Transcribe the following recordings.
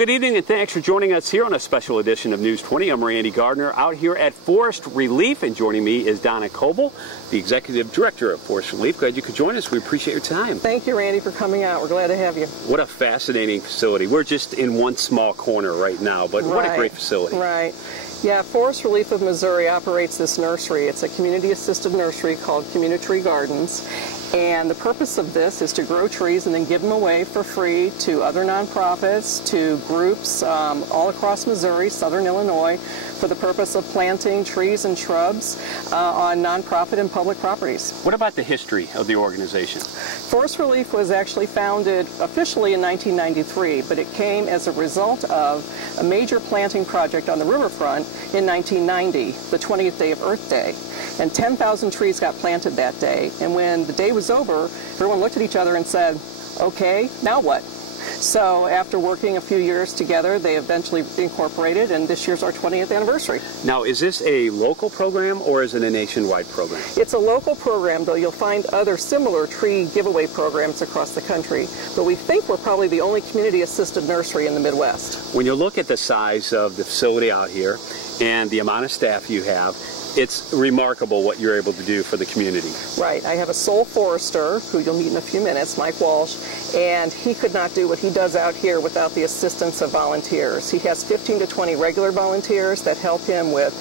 good evening and thanks for joining us here on a special edition of News 20. I'm Randy Gardner out here at Forest Relief, and joining me is Donna COBLE, the Executive Director of Forest Relief. Glad you could join us. We appreciate your time. Thank you, Randy, for coming out. We're glad to have you. What a fascinating facility. We're just in one small corner right now, but what a great facility. Right. Yeah, Forest Relief of Missouri operates this nursery. It's a community-assisted nursery called Community Gardens. And the purpose of this is to grow trees and then give them away for free to other nonprofits, to groups all across Missouri, southern Illinois, for the purpose of planting trees and shrubs on nonprofit and public properties. What about the history of the organization? Forest Relief was actually founded officially in 1993, but it came as a result of a major planting project on the riverfront in 1990, the 20th day of Earth Day. And 10,000 trees got planted that day. And when the day was over, everyone looked at each other and said, okay, now what? So after working a few years together, they eventually incorporated, and this year's our 20th anniversary. Now, is this a local program or is it a nationwide program? It's a local program, though you'll find other similar tree giveaway programs across the country. But we think we're probably the only community-assisted nursery in the Midwest. When you look at the size of the facility out here and the amount of staff you have, it's remarkable what you're able to do for the community. Right. I have a sole forester, who you'll meet in a few minutes, Mike Walsh, and he could not do what he does out here without the assistance of volunteers. He has 15 to 20 regular volunteers that help him with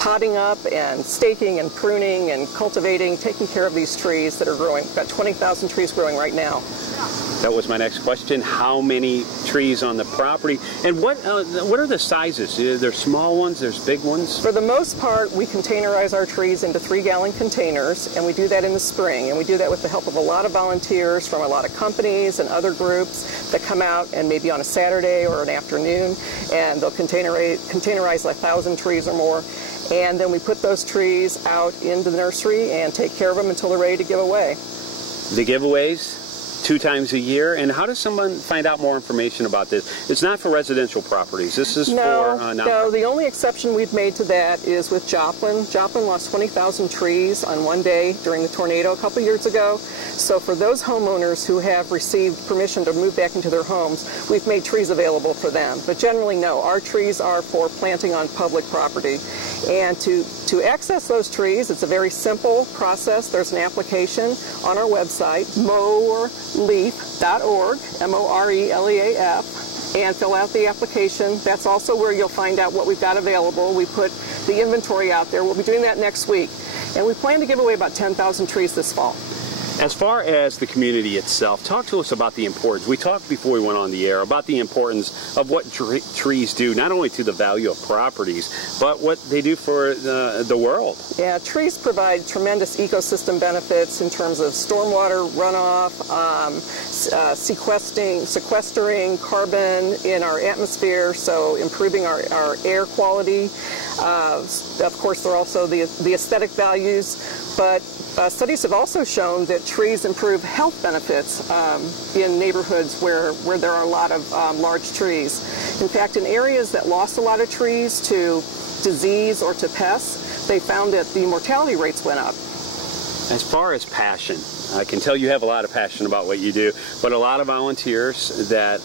potting up and staking and pruning and cultivating, taking care of these trees that are growing. We've got 20,000 trees growing right now. That was my next question. How many trees on the property? And what are the sizes? There's small ones, there's big ones? For the most part, we containerize our trees into 3-gallon containers, and we do that in the spring. And we do that with the help of a lot of volunteers from a lot of companies and other groups that come out, and maybe on a Saturday or an afternoon, and they'll containerize like 1,000 trees or more. And then we put those trees out into the nursery and take care of them until they're ready to give away. The giveaways? 2 times a year, and how does someone find out more information about this? It's not for residential properties. This is for no. The only exception we've made to that is with Joplin. Joplin lost 20,000 trees on one day during the tornado a couple years ago. So for those homeowners who have received permission to move back into their homes, we've made trees available for them. But generally, no. Our trees are for planting on public property. And to access those trees, it's a very simple process. There's an application on our website, Moreleaf.org, M-O-R-E-L-E-A-F, and fill out the application. That's also where you'll find out what we've got available. We put the inventory out there. We'll be doing that next week. And we plan to give away about 10,000 trees this fall. As far as the community itself, talk to us about the importance. We talked before we went on the air about the importance of what trees do, not only to the value of properties, but what they do for the world. Yeah, trees provide tremendous ecosystem benefits in terms of stormwater runoff, sequestering carbon in our atmosphere, so improving our air quality. Of course, there are also the aesthetic values, but studies have also shown that trees improve health benefits in neighborhoods where there are a lot of large trees. In fact, in areas that lost a lot of trees to disease or to pests, they found that the mortality rates went up. As far as passion, I can tell you have a lot of passion about what you do, but a lot of volunteers that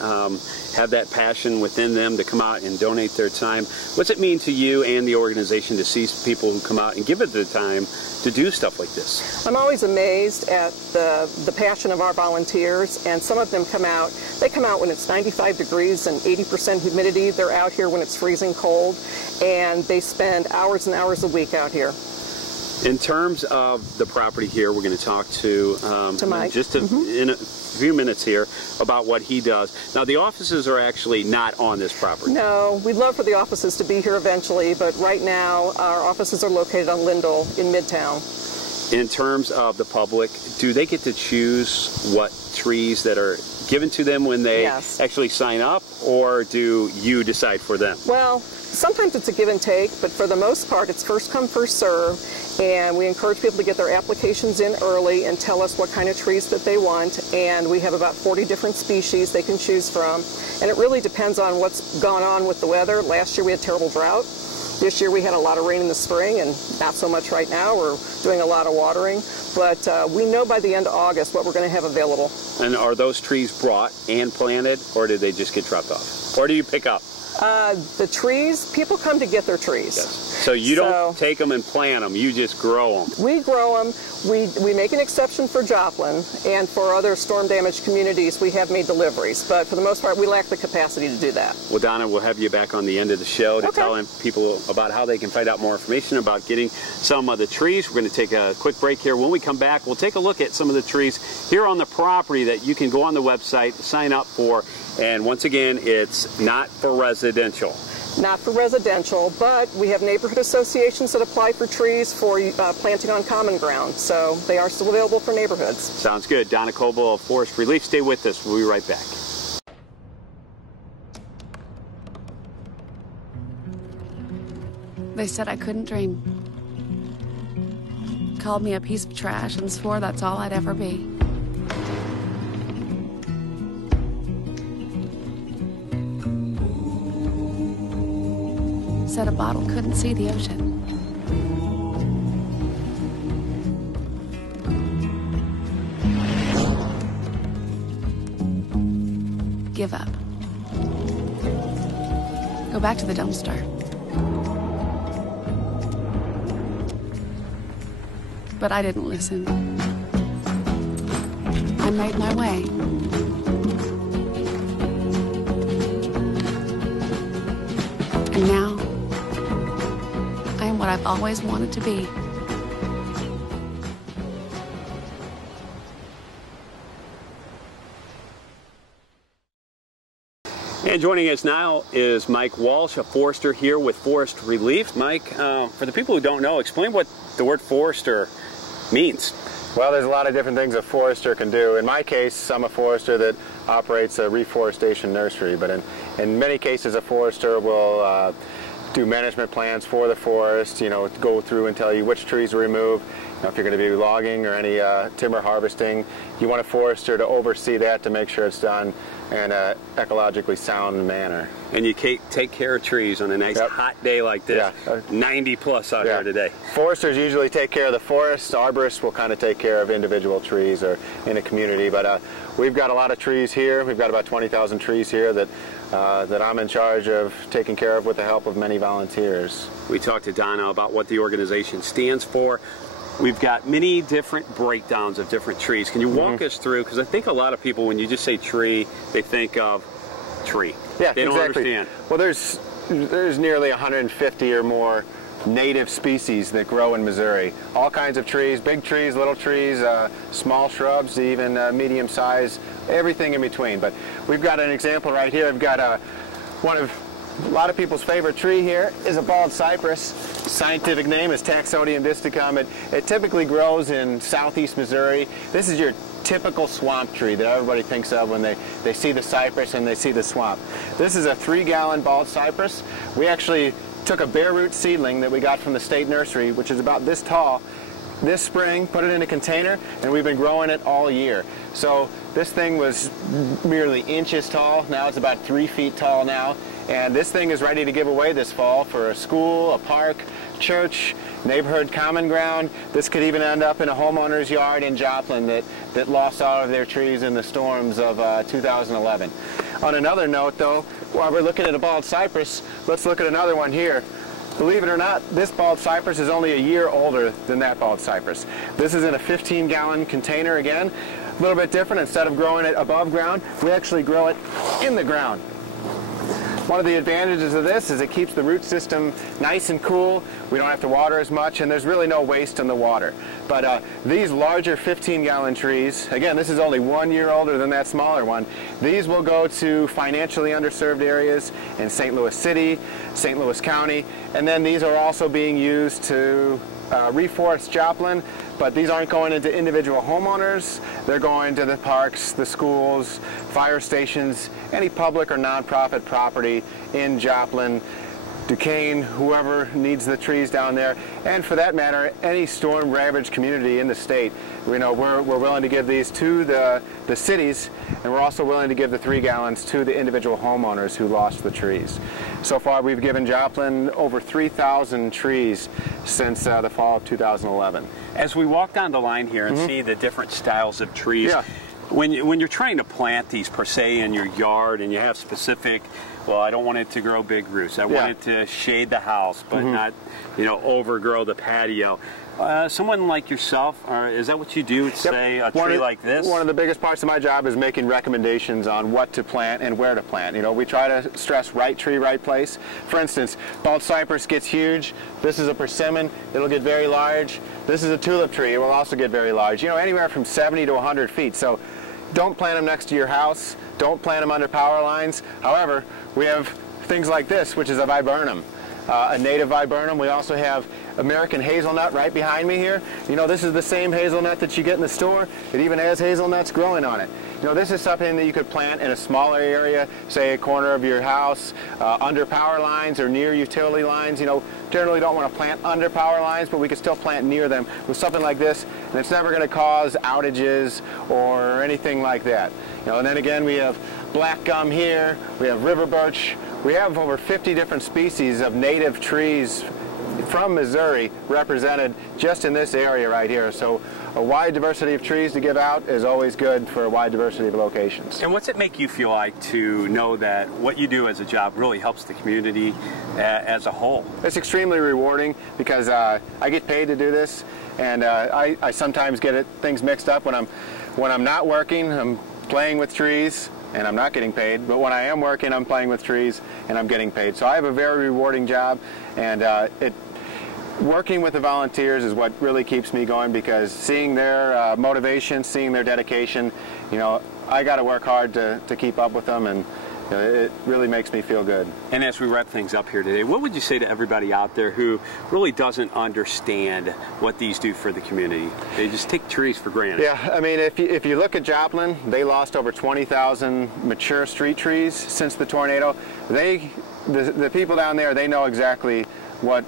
have that passion within them to come out and donate their time. What's it mean to you and the organization to see people who come out and give it their time to do stuff like this? I'm always amazed at the passion of our volunteers, and some of them come out. They come out when it's 95 degrees and 80% humidity. They're out here when it's freezing cold, and they spend hours and hours a week out here. In terms of the property here, we're going to talk to Mike. Just in a few minutes here about what he does. Now, the offices are actually not on this property. No, we'd love for the offices to be here eventually, but right now our offices are located on Lindell in Midtown. In terms of the public, do they get to choose what trees that are given to them when they actually sign up, or do you decide for them? Well, sometimes it's a give and take, but for the most part it's first come, first serve, and we encourage people to get their applications in early and tell us what kind of trees that they want, and we have about 40 different species they can choose from, and it really depends on what's gone on with the weather. Last year we had terrible drought. This year we had a lot of rain in the spring and not so much right now. We're doing a lot of watering, but we know by the end of August what we're going to have available. And are those trees brought and planted, or did they just get dropped off? or do you pick up? The trees, people come to get their trees. Yes. So you don't take them and plant them, you just grow them. We grow them. We make an exception for Joplin, and for other storm damaged communities we have made deliveries, but for the most part we lack the capacity to do that. Well, Donna, we'll have you back on the end of the show to tell people about how they can find out more information about getting some of the trees. We're going to take a quick break here. When we come back, we'll take a look at some of the trees here on the property that you can go on the website, sign up for, and once again, it's not for residential. Not for residential, but we have neighborhood associations that apply for trees for planting on common ground, so they are still available for neighborhoods. Sounds good. Donna Coble of Forest Relief. Stay with us. We'll be right back. They said I couldn't dream. Called me a piece of trash and swore that's all I'd ever be. Said a bottle couldn't see the ocean. Give up. Go back to the dumpster. But I didn't listen. I made my way. And now, I am what I've always wanted to be. And joining us now is Mike Walsh, a forester here with Forest Relief. Mike, for the people who don't know, explain what the word forester means. Well, there's a lot of different things a forester can do. In my case, I'm a forester that operates a reforestation nursery, but in many cases a forester will do management plans for the forest, go through and tell you which trees to remove. If you're going to be logging or any timber harvesting, you want a forester to oversee that to make sure it's done in an ecologically sound manner. And you take care of trees on a nice hot day like this, 90 plus out here today. Foresters usually take care of the forest. Arborists will kind of take care of individual trees or in a community, but we've got a lot of trees here. We've got about 20,000 trees here that I'm in charge of taking care of with the help of many volunteers. We talked to Donna about what the organization stands for. We've got many different breakdowns of different trees. Can you walk us through? Because I think a lot of people, when you just say tree, they think of tree. Yeah, they don't understand. Well, there's nearly 150 or more native species that grow in Missouri. All kinds of trees, big trees, little trees, small shrubs, even medium size, everything in between. But we've got an example right here. I've got one of a lot of people's favorite tree here is a bald cypress. Scientific name is Taxodium visticum. It typically grows in southeast Missouri. This is your typical swamp tree that everybody thinks of when they see the cypress and they see the swamp. This is a 3-gallon bald cypress. We actually took a bare root seedling that we got from the state nursery, which is about this tall, this spring, put it in a container, and we've been growing it all year. So this thing was merely inches tall. Now it's about 3 feet tall now. And this thing is ready to give away this fall for a school, a park, church, neighborhood common ground. This could even end up in a homeowner's yard in Joplin that lost all of their trees in the storms of 2011. On another note, though, while we're looking at a bald cypress, let's look at another one here. Believe it or not, this bald cypress is only a year older than that bald cypress. This is in a 15-gallon container again. A little bit different. Instead of growing it above ground, we actually grow it in the ground. One of the advantages of this is it keeps the root system nice and cool. We don't have to water as much, and there's really no waste in the water. But these larger 15-gallon trees, again, this is only 1 year older than that smaller one. These will go to financially underserved areas in St. Louis City, St. Louis County, and then these are also being used to reforest Joplin, but these aren't going into individual homeowners. They're going to the parks, the schools, fire stations, any public or nonprofit property in Joplin, Duquesne, whoever needs the trees down there, and for that matter, any storm-ravaged community in the state. We're willing to give these to the cities, and we're also willing to give the 3 gallons to the individual homeowners who lost the trees. So far, we've given Joplin over 3,000 trees since the fall of 2011. As we walk down the line here and see the different styles of trees, when you're trying to plant these per se in your yard and you have specific well, I don't want it to grow big roots. I want it to shade the house, but not, you know, overgrow the patio. Someone like yourself, is that what you do, say, a tree like this? One of the biggest parts of my job is making recommendations on what to plant and where to plant. You know, we try to stress right tree, right place. For instance, bald cypress gets huge. This is a persimmon. It'll get very large. This is a tulip tree. It will also get very large. You know, anywhere from 70 to 100 feet. So don't plant them next to your house. Don't plant them under power lines. However, we have things like this, which is a viburnum. A native viburnum. We also have American hazelnut right behind me here. You know, this is the same hazelnut that you get in the store. It even has hazelnuts growing on it. You know, this is something that you could plant in a smaller area, say a corner of your house, under power lines or near utility lines. You know, generally don't want to plant under power lines, but we could still plant near them with something like this, and it's never going to cause outages or anything like that. You know, and then again, we have black gum here, we have river birch. We have over 50 different species of native trees from Missouri represented just in this area right here. So a wide diversity of trees to give out is always good for a wide diversity of locations. And what's it make you feel like to know that what you do as a job really helps the community as a whole? It's extremely rewarding because I get paid to do this, and I sometimes get things mixed up when I'm not working. I'm playing with trees and I'm not getting paid, but when I am working, I'm playing with trees and I'm getting paid. So I have a very rewarding job, and working with the volunteers is what really keeps me going, because seeing their motivation, seeing their dedication, you know, I got to work hard to keep up with them, and you know, it really makes me feel good. And as we wrap things up here today, what would you say to everybody out there who really doesn't understand what these do for the community? They just take trees for granted. Yeah, I mean, if you look at Joplin, they lost over 20,000 mature street trees since the tornado. The people down there, they know exactly what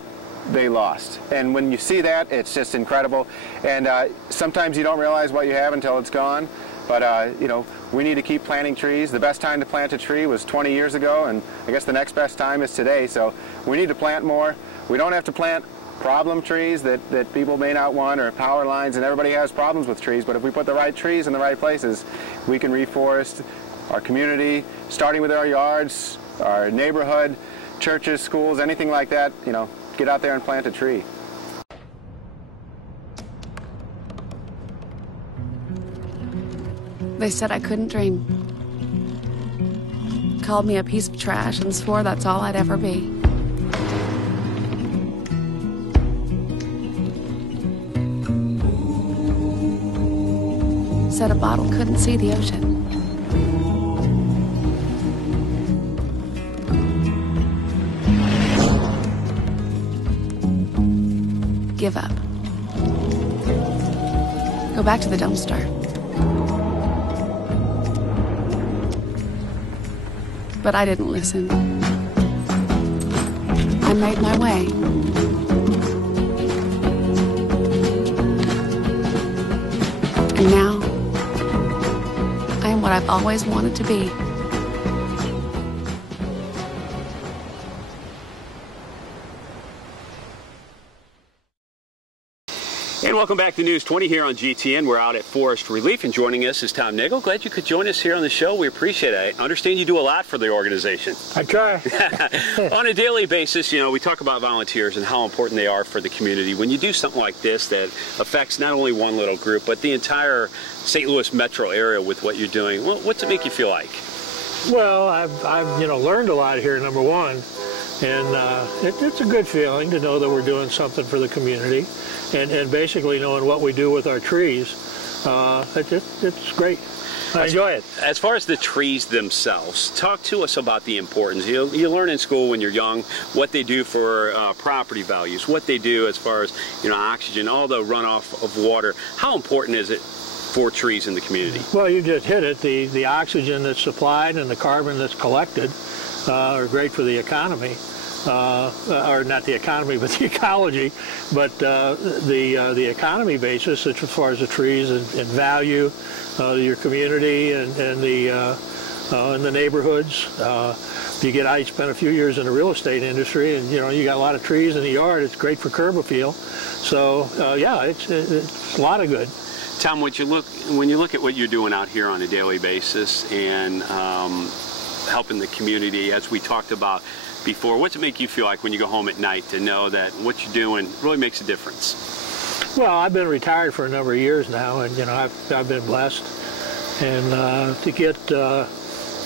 they lost, and when you see that, it's just incredible. And sometimes you don't realize what you have until it's gone. But you know, we need to keep planting trees. The best time to plant a tree was 20 years ago, and I guess the next best time is today. So we need to plant more. We don't have to plant problem trees that people may not want, or power lines, and everybody has problems with trees. But if we put the right trees in the right places, we can reforest our community, starting with our yards, our neighborhood, churches, schools, anything like that. You know, get out there and plant a tree. They said I couldn't dream. Called me a piece of trash and swore that's all I'd ever be. Said a bottle couldn't see the ocean. Give up. Go back to the dumpster. But I didn't listen. I made my way. And now, I am what I've always wanted to be. And welcome back to News 20 here on GTN. We're out at Forest Relief, and joining us is Tom Nagel. Glad you could join us here on the show. We appreciate it. I understand you do a lot for the organization. I try. On a daily basis, you know, we talk about volunteers and how important they are for the community. When you do something like this that affects not only one little group, but the entire St. Louis metro area with what you're doing, what's it make you feel like? Well, I've you know, learned a lot here, number one. And it's a good feeling to know that we're doing something for the community, and basically knowing what we do with our trees. It's great. I enjoy it. As far as the trees themselves, talk to us about the importance. You learn in school when you're young what they do for property values, what they do as far as, you know, oxygen, all the runoff of water. How important is it for trees in the community? Well, you just hit it. The oxygen that's supplied and the carbon that's collected are great for the economy, or not the economy, but the ecology. But the economy basis, as far as the trees and value, your community and the neighborhoods. I spent a few years in the real estate industry, and you know, you got a lot of trees in the yard. It's great for curb appeal. So yeah, it's a lot of good. Tom, when you look at what you're doing out here on a daily basis, and helping the community, as we talked about before. What's it make you feel like when you go home at night to know that what you're doing really makes a difference? Well, I've been retired for a number of years now, and you know, I've been blessed, and to get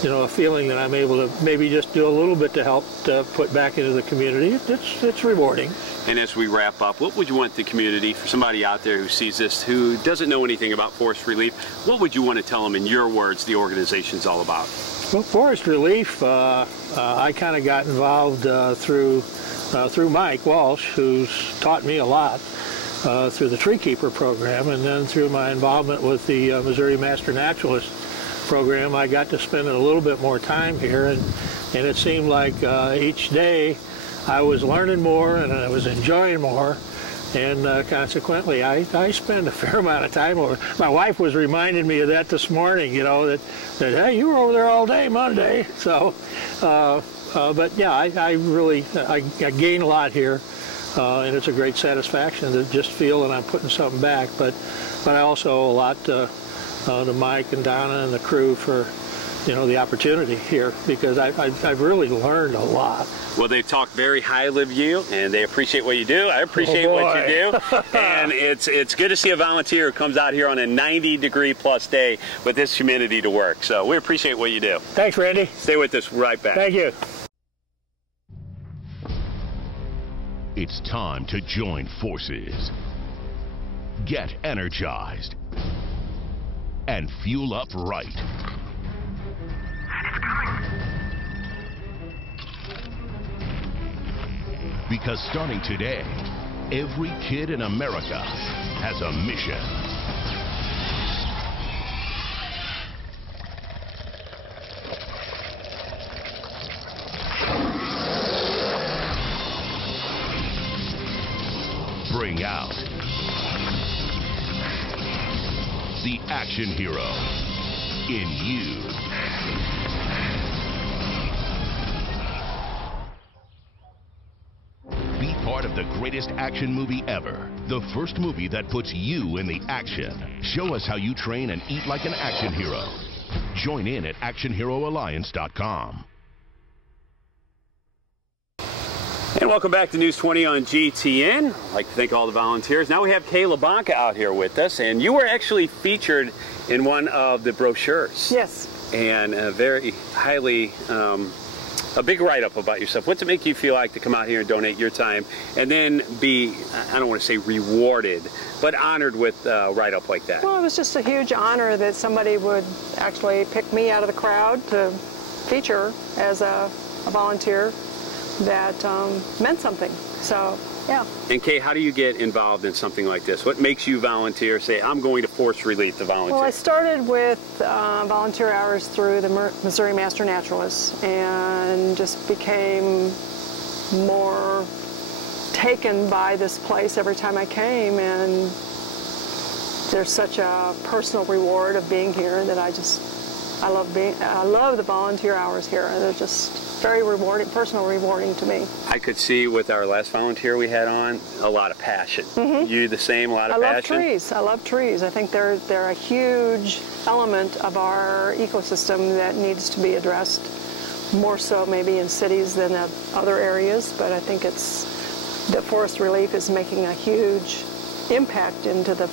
you know, a feeling that I'm able to maybe just do a little bit to help to put back into the community, it's rewarding. And as we wrap up, what would you want the community, for somebody out there who sees this, who doesn't know anything about Forest Relief, what would you want to tell them in your words the organization's all about? Well, Forest Relief, I kind of got involved through Mike Walsh, who's taught me a lot through the Tree Keeper program, and then through my involvement with the Missouri Master Naturalist program, I got to spend a little bit more time here, and it seemed like each day I was learning more and I was enjoying more, and consequently I spend a fair amount of time over. My wife was reminding me of that this morning, you know, that hey, you were over there all day Monday. So but yeah, I really gain a lot here, and it's a great satisfaction to just feel that I'm putting something back, but I also owe a lot to Mike and Donna and the crew for, you know, the opportunity here, because I've really learned a lot. Well, they talk very highly of you, and they appreciate what you do. I appreciate what you do, and it's good to see a volunteer who comes out here on a 90-degree-plus day with this humidity to work. So we appreciate what you do. Thanks, Randy. Stay with us. Right back. Thank you. It's time to join forces. Get energized and fuel up right. Because starting today, every kid in America has a mission. Bring out the action hero in you. Be part of the greatest action movie ever. The first movie that puts you in the action. Show us how you train and eat like an action hero. Join in at actionheroalliance.com. And welcome back to News 20 on GTN. I'd like to thank all the volunteers. Now we have Kayla BANCA out here with us, and you were actually featured in one of the brochures. Yes. And a very highly, a big write-up about yourself. What's it make you feel like to come out here and donate your time and then be, I don't want to say rewarded, but honored with a write-up like that? Well, it was just a huge honor that somebody would actually pick me out of the crowd to feature as a volunteer. That meant something. So, yeah. And Kay, how do you get involved in something like this? What makes you volunteer? Say, I'm going to Forest Relief to volunteer. Well, I started with volunteer hours through the Missouri Master Naturalists, and just became more taken by this place every time I came. And there's such a personal reward of being here that I love the volunteer hours here. They're just very rewarding, personal rewarding to me. I could see with our last volunteer we had on, a lot of passion. Mm-hmm. You the same, a lot of passion? I love trees. I love trees. I think they're a huge element of our ecosystem that needs to be addressed, more so maybe in cities than other areas, but I think it's that Forest Relief is making a huge impact into the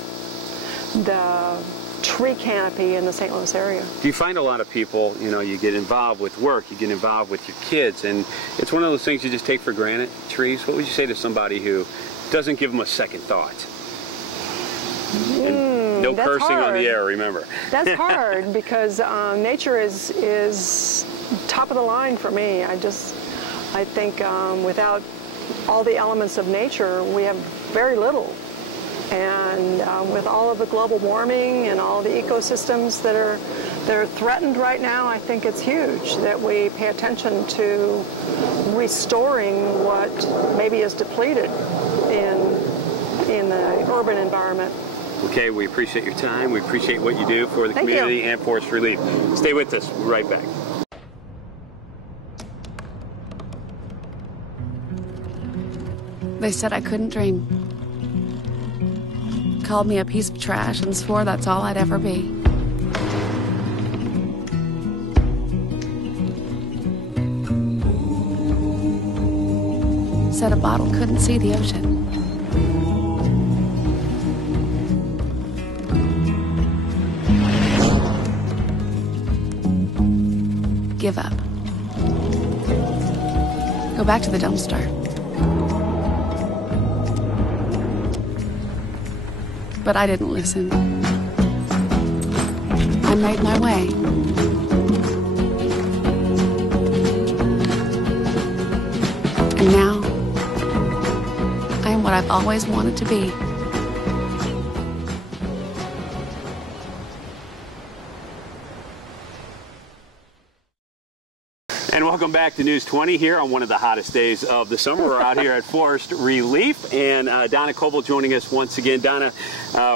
tree canopy in the St. Louis area. Do you find a lot of people, you know, you get involved with work, you get involved with your kids, and it's one of those things you just take for granted, trees? What would you say to somebody who doesn't give them a second thought? No cursing hard. On the air, remember. That's hard because nature is top of the line for me. I think without all the elements of nature, we have very little. And with all of the global warming and all the ecosystems that are threatened right now, I think it's huge that we pay attention to restoring what maybe is depleted in the urban environment. Okay, we appreciate your time. We appreciate what you do for the community and Forest Relief. Stay with us. We'll be right back. They said I couldn't dream. Called me a piece of trash and swore that's all I'd ever be. said a bottle couldn't see the ocean. Give up. Go back to the dumpster. But I didn't listen. I made my way. And now, I am what I've always wanted to be. And welcome back to News 20 here on one of the hottest days of the summer. We're out here at Forest Relief, and Donna COBLE joining us once again. Donna,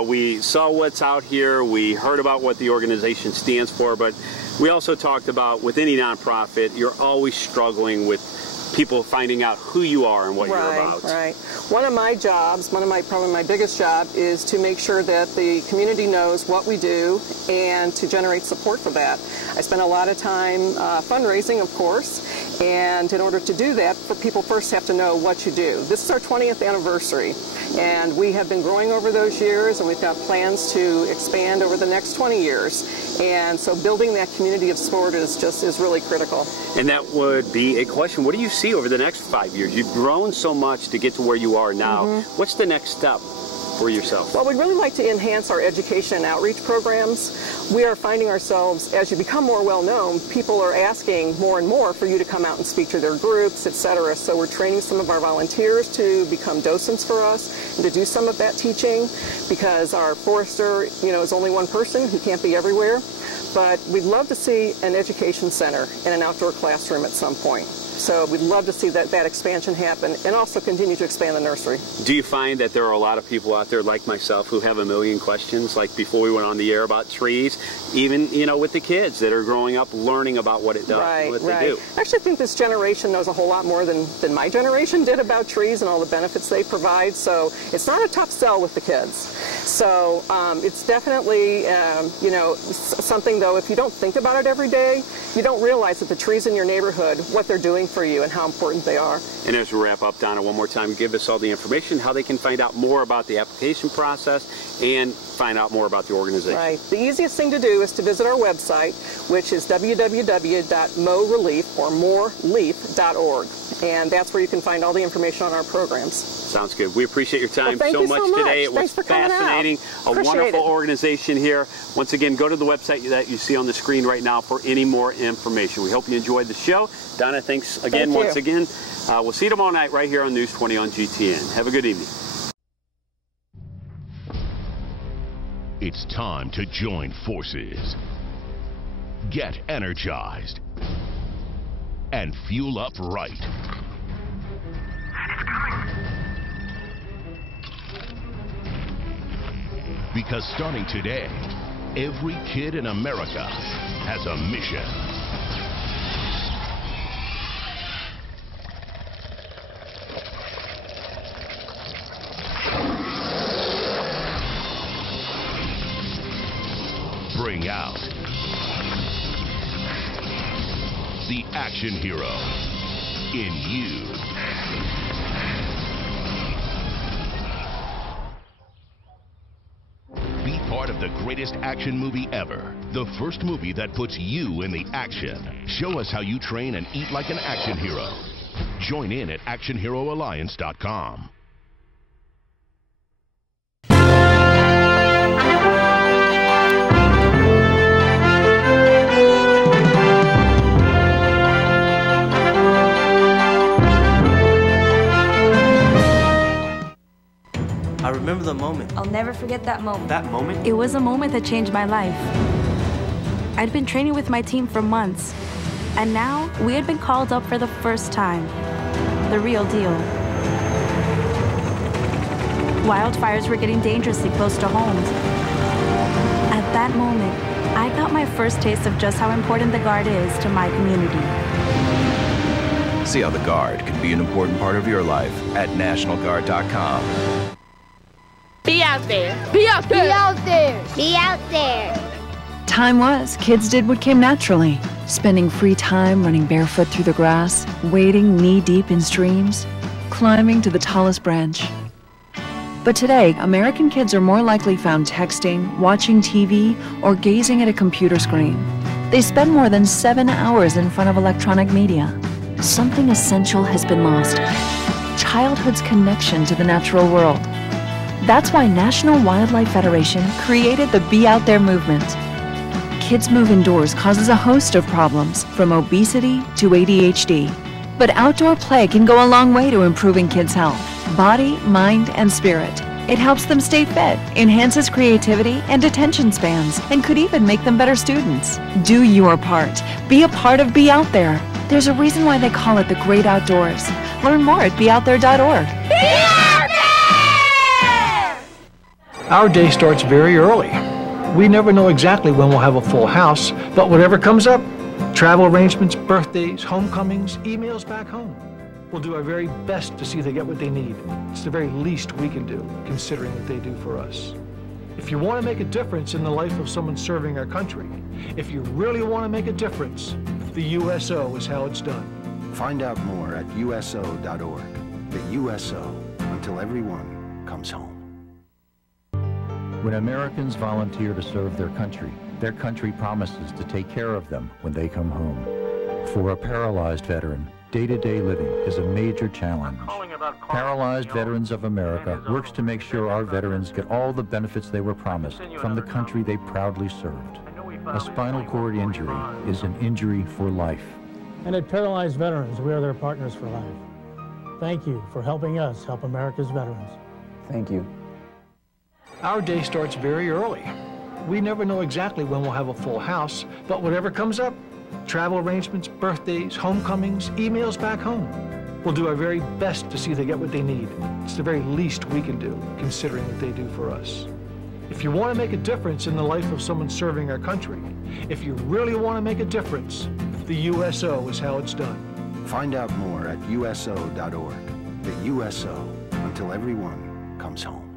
we saw what's out here. We heard about what the organization stands for, but we also talked about with any nonprofit, you're always struggling with people finding out who you are and what you're about. Right. One of my jobs, probably my biggest job, is to make sure that the community knows what we do and to generate support for that. I spend a lot of time fundraising, of course, and in order to do that, people first have to know what you do. This is our 20th anniversary, and we have been growing over those years, and we've got plans to expand over the next 20 years. And so building that community of sport is really critical. And that would be a question. What do you see over the next 5 years? You've grown so much to get to where you are now. What's the next step for yourself? Well, we'd really like to enhance our education and outreach programs. We are finding ourselves, as you become more well-known, people are asking more and more for you to come out and speak to their groups, etc. So we're training some of our volunteers to become docents for us and to do some of that teaching, because our forester, is only one person. He can't be everywhere. But we'd love to see an education center and an outdoor classroom at some point. So we'd love to see that expansion happen, and also continue to expand the nursery. Do you find that there are a lot of people out there like myself who have a million questions, like before we went on the air, about trees, even with the kids that are growing up learning about what it does and what they do? I actually think this generation knows a whole lot more than my generation did about trees and all the benefits they provide, so it's not a tough sell with the kids. So it's definitely something, though, if you don't think about it every day, you don't realize that the trees in your neighborhood, what they're doing for you and how important they are. And as we wrap up, Donna, one more time, give us all the information, how they can find out more about the application process and find out more about the organization. Right. The easiest thing to do is to visit our website, which is www.moreleaf.org. And that's where you can find all the information on our programs. Sounds good. We appreciate your time so much today. It was fascinating. A wonderful organization here. Once again, go to the website that you see on the screen right now for any more information. We hope you enjoyed the show. Donna, thanks again once again. We'll see you tomorrow night right here on News 20 on GTN. Have a good evening. It's time to join forces. Get energized. And fuel up right. Because starting today, every kid in America has a mission. Bring out the action hero in you. Be part of the greatest action movie ever. The first movie that puts you in the action. Show us how you train and eat like an action hero. Join in at actionheroalliance.com. I remember the moment. I'll never forget that moment. That moment? It was a moment that changed my life. I'd been training with my team for months, and now we had been called up for the first time. The real deal. Wildfires were getting dangerously close to homes. At that moment, I got my first taste of just how important the Guard is to my community. See how the Guard can be an important part of your life at NationalGuard.com. Be out there. Be out there. Be out there. Be out there. Time was, kids did what came naturally. Spending free time running barefoot through the grass, wading knee-deep in streams. climbing to the tallest branch. But today, American kids are more likely found texting, watching TV, or gazing at a computer screen. They spend more than 7 hours in front of electronic media. Something essential has been lost: childhood's connection to the natural world. That's why National Wildlife Federation created the Be Out There movement. Kids move indoors causes a host of problems, from obesity to ADHD. But outdoor play can go a long way to improving kids' health, body, mind, and spirit. It helps them stay fit, enhances creativity and attention spans, and could even make them better students. Do your part. Be a part of Be Out There. There's a reason why they call it the great outdoors. Learn more at beoutthere.org. Be out there! Our day starts very early. We never know exactly when we'll have a full house, but whatever comes up, travel arrangements, birthdays, homecomings, emails back home, we'll do our very best to see they get what they need. It's the very least we can do, considering what they do for us. If you want to make a difference in the life of someone serving our country, if you really want to make a difference, the USO is how it's done. Find out more at uso.org. The USO, until everyone comes home. When Americans volunteer to serve their country promises to take care of them when they come home. For a paralyzed veteran, day-to-day living is a major challenge. Paralyzed Veterans of America works to make sure our veterans get all the benefits they were promised from the country they proudly served. A spinal cord injury is an injury for life. And at Paralyzed Veterans, we are their partners for life. Thank you for helping us help America's veterans. Thank you. Our day starts very early. We never know exactly when we'll have a full house, but whatever comes up, travel arrangements, birthdays, homecomings, emails back home, we'll do our very best to see they get what they need. It's the very least we can do, considering what they do for us. If you want to make a difference in the life of someone serving our country, if you really want to make a difference, the USO is how it's done. Find out more at uso.org. The USO, until everyone comes home.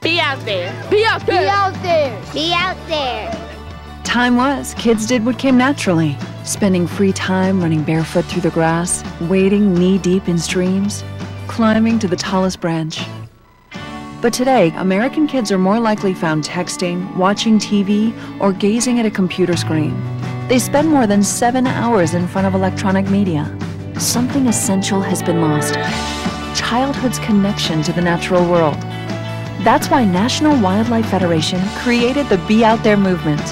Be out there. Be out there. Be out there. Be out there. Time was, kids did what came naturally, spending free time running barefoot through the grass, wading knee-deep in streams, climbing to the tallest branch. But today, American kids are more likely found texting, watching TV, or gazing at a computer screen. They spend more than 7 hours in front of electronic media. Something essential has been lost: childhood's connection to the natural world. That's why National Wildlife Federation created the Be Out There movement.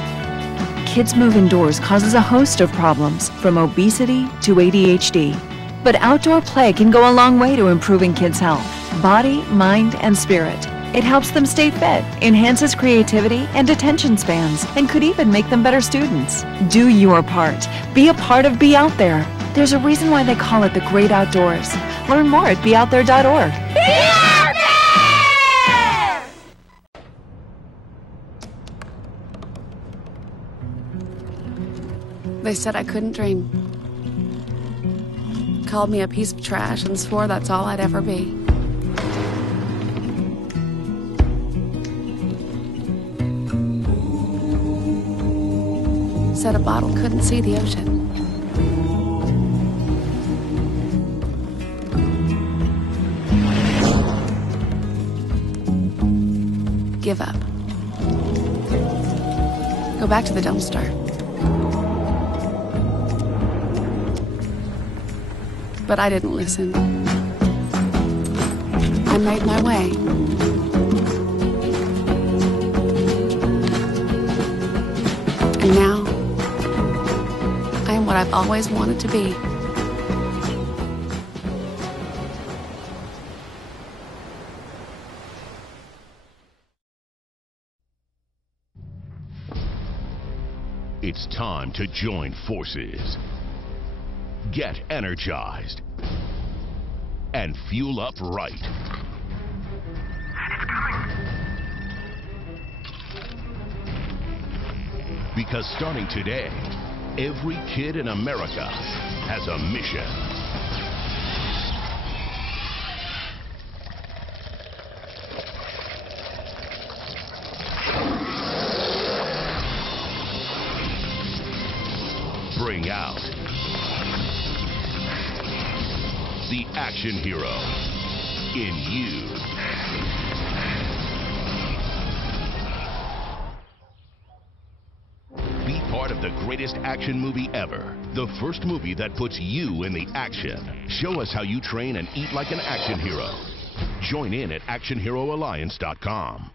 Kids move indoors causes a host of problems, from obesity to ADHD. But outdoor play can go a long way to improving kids' health, body, mind, and spirit. It helps them stay fit, enhances creativity and attention spans, and could even make them better students. Do your part. Be a part of Be Out There. There's a reason why they call it the great outdoors. Learn more at beoutthere.org. Be out there! They said I couldn't dream. Called me a piece of trash and swore that's all I'd ever be. Said a bottle couldn't see the ocean. Give up. Go back to the dumpster. But I didn't listen. I made my way. And now, I am what I've always wanted to be. It's time to join forces. Get energized and fuel up right. It's coming. Because starting today, every kid in America has a mission. Bring out the action hero in you. Be part of the greatest action movie ever. The first movie that puts you in the action. Show us how you train and eat like an action hero. Join in at actionheroalliance.com.